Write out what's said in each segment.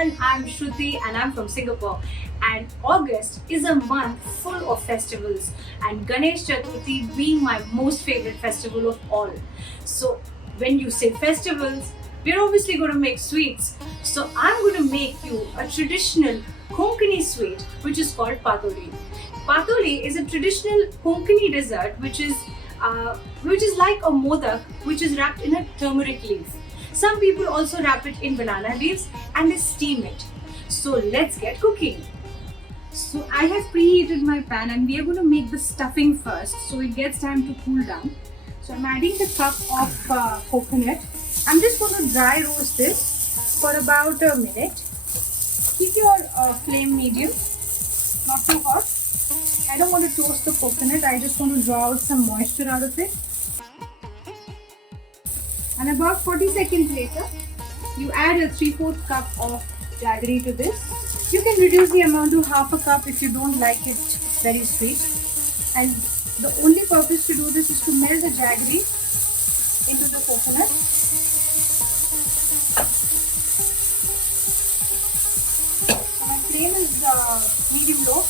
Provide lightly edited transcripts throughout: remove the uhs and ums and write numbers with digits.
everyone, I'm Shruti and I'm from Singapore. And August is a month full of festivals, and Ganesh Chaturthi being my most favorite festival of all. So when you say festivals, we're obviously going to make sweets. So I'm going to make you a traditional Konkani sweet which is called Patoli. Patoli is a traditional Konkani dessert which is like a Modak which is wrapped in a turmeric leaf. Some people also wrap it in banana leaves and they steam it. So let's get cooking. So I have preheated my pan and we are going to make the stuffing first so it gets time to cool down. So I'm adding the cup of coconut. I'm just going to dry roast this for about a minute. Keep your flame medium, not too hot. I don't want to toast the coconut, I just want to draw out some moisture out of it. And about 40 seconds later, you add a 3/4 cup of jaggery to this. You can reduce the amount to half a cup if you don't like it very sweet. And the only purpose to do this is to melt the jaggery into the coconut. So my flame is medium low.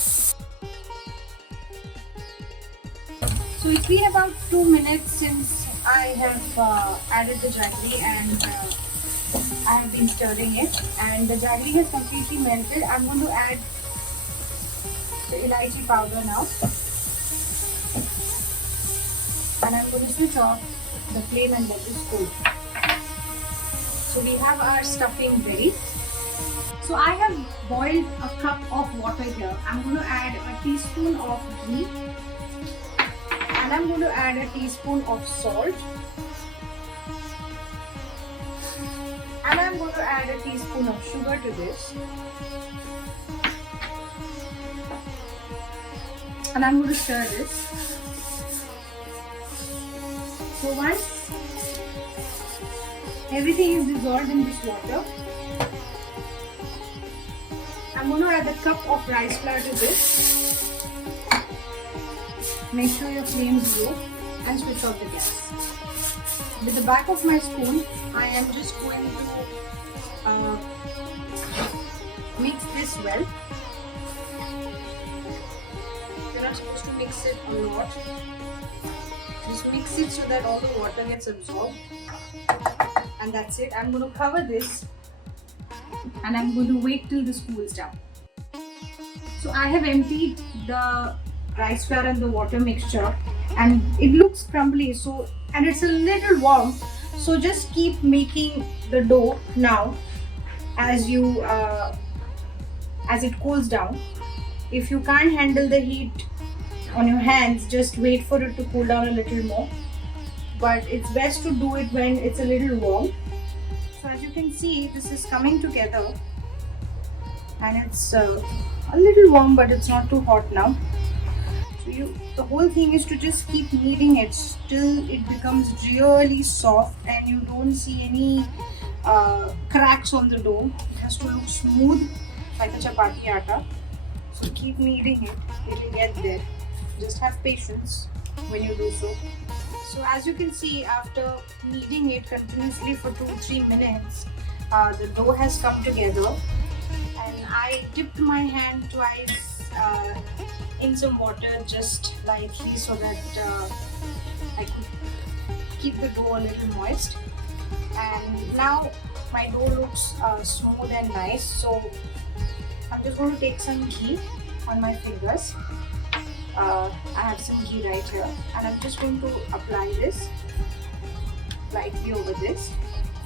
So it's been about 2 minutes since I have added the jaggery and I have been stirring it, and the jaggery has completely melted. I'm going to add the elaichi powder now, and I'm going to switch off the flame and let this cool. So we have our stuffing ready. So I have boiled a cup of water here. I'm going to add a teaspoon of ghee. And I'm going to add a teaspoon of salt. And I'm going to add a teaspoon of sugar to this. And I'm going to stir this. So once everything is dissolved in this water, I'm going to add a cup of rice flour to this. Make sure your flame is low and switch off the gas. With the back of my spoon, I am just going to mix this well. You're not supposed to mix it a lot. Just mix it so that all the water gets absorbed. And that's it. I'm going to cover this and I'm going to wait till this cools down. So I have emptied the rice flour and the water mixture and it looks crumbly, so and it's a little warm, so just keep making the dough now as it cools down. If you can't handle the heat on your hands, just wait for it to cool down a little more, but it's best to do it when it's a little warm. So as you can see, this is coming together and it's a little warm, but it's not too hot now. So the whole thing is to just keep kneading it till it becomes really soft and you don't see any cracks on the dough. It has to look smooth like a chapati atta. So keep kneading it, it will get there. Just have patience when you do so. So as you can see, after kneading it continuously for 2-3 minutes, the dough has come together, and I dipped my hand twice in some water just lightly so that I could keep the dough a little moist. And now my dough looks smooth and nice, so I'm just going to take some ghee on my fingers. I have some ghee right here and I'm just going to apply this lightly over this.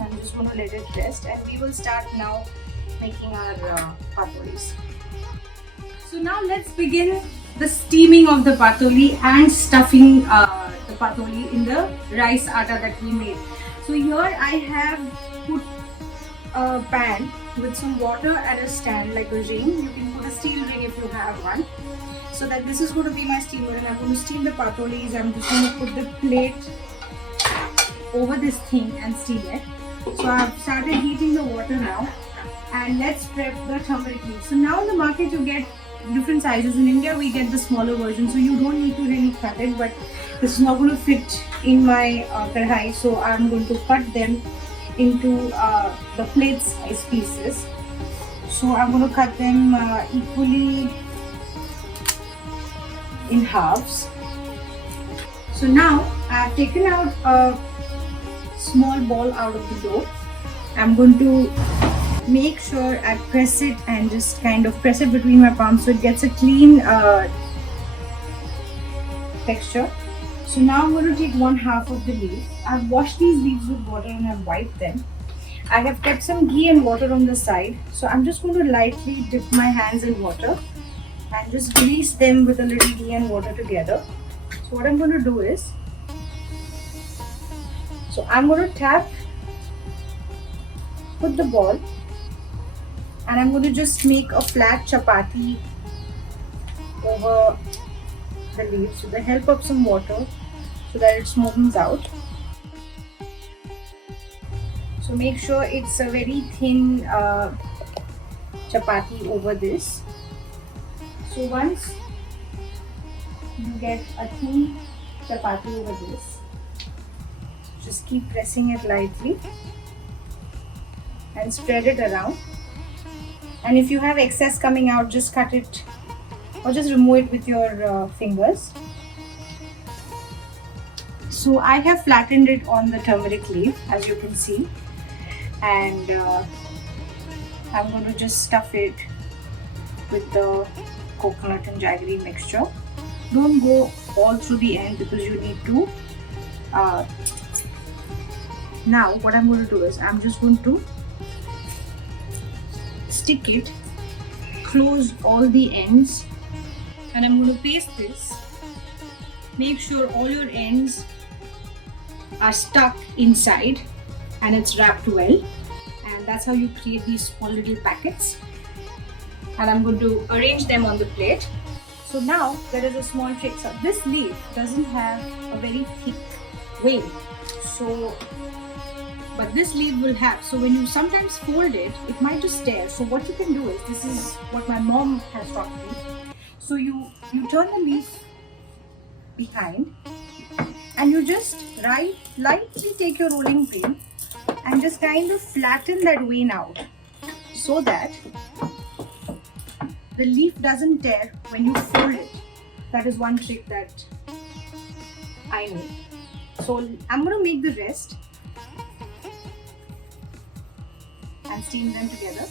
I'm just going to let it rest and we will start now making our patolis. So now let's begin the steaming of the patoli and stuffing the patoli in the rice atta that we made. So here I have put a pan with some water and a stand like a ring. You can put a steel ring if you have one. So that this is going to be my steamer and I'm going to steam the patolis. I'm just going to put the plate over this thing and steam it. So I've started heating the water now, and let's prep the turmeric leaves. So now in the market you get different sizes. In India we get the smaller version, so you don't need to really cut it, but this is not going to fit in my kadhai, so I'm going to cut them into the plate size pieces. So I'm going to cut them equally in halves. So now I have taken out a small ball out of the dough. I'm going to make sure I press it and just kind of press it between my palms so it gets a clean texture. So now I'm going to take 1/2 of the leaf. I've washed these leaves with water and I've wiped them. I have kept some ghee and water on the side. So I'm just going to lightly dip my hands in water and just grease them with a little ghee and water together. So what I'm going to do is, so I'm going to put the ball, and I'm going to just make a flat chapati over the leaves with the help of some water so that it smoothens out. So make sure it's a very thin chapati over this. So once you get a thin chapati over this, just keep pressing it lightly and spread it around. And if you have excess coming out, just cut it or just remove it with your fingers. So I have flattened it on the turmeric leaf, as you can see, and I'm going to just stuff it with the coconut and jaggery mixture. Don't go all through the end because you need to. Now what I'm going to do is I'm just going to stick it, close all the ends, and I'm going to paste this. Make sure all your ends are stuck inside and it's wrapped well, and that's how you create these small little packets. And I'm going to arrange them on the plate. So now there is a small trick. So this leaf doesn't have a very thick vein, but this leaf will have. So when you sometimes fold it, it might just tear. So what you can do is, this is what my mom has taught me. So you turn the leaf behind and you just lightly take your rolling pin and just kind of flatten that vein out so that the leaf doesn't tear when you fold it. That is one trick that I know. So I'm going to make the rest and steam them together.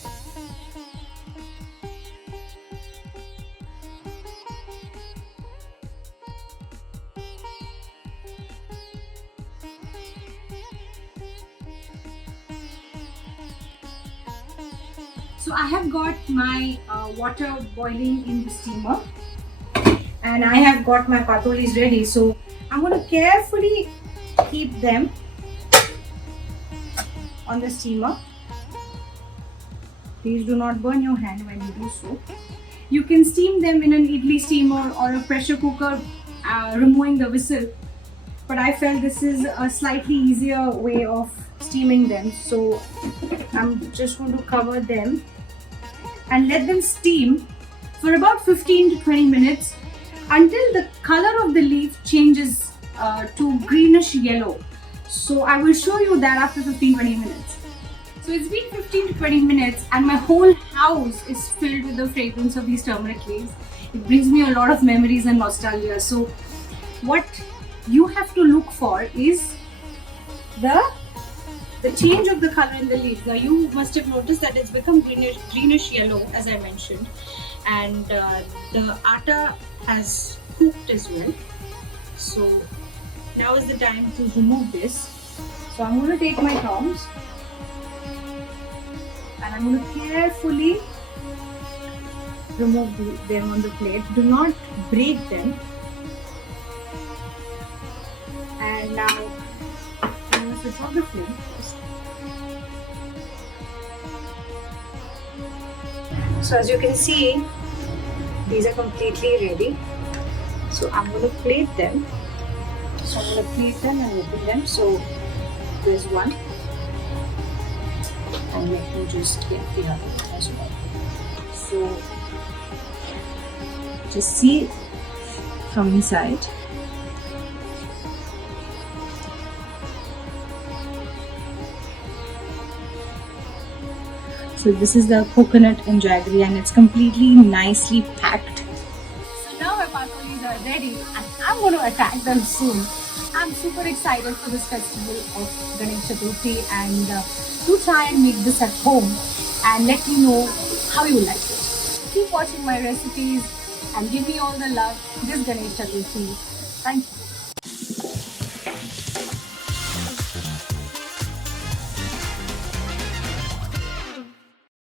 So I have got my water boiling in the steamer, and I have got my patolis ready. So I'm going to carefully keep them on the steamer. Please do not burn your hand when you do so. You can steam them in an idli steamer or a pressure cooker, removing the whistle. But I felt this is a slightly easier way of steaming them. So I'm just going to cover them and let them steam for about 15 to 20 minutes until the color of the leaf changes to greenish yellow. So I will show you that after 15-20 minutes. So it's been 15 to 20 minutes and my whole house is filled with the fragrance of these turmeric leaves. It brings me a lot of memories and nostalgia. So what you have to look for is the change of the color in the leaves. Now you must have noticed that it's become greenish yellow, as I mentioned, and the atta has cooked as well. So now is the time to remove this. So I'm going to take my tongs and I'm going to carefully remove them on the plate. Do not break them. And now I'm going to switch off the flame first. So as you can see, these are completely ready. So I'm going to plate them. So I'm going to plate them and open them. So there's one. And let me just get the other one as well. So just see from inside. So this is the coconut and jaggery, and it's completely nicely packed. So now my patolis are ready and I'm going to attack them soon. I'm super excited for this festival of Ganesh Chaturthi, and do try and make this at home and let me know how you like it. Keep watching my recipes and give me all the love this Ganesh Chaturthi. Thank you.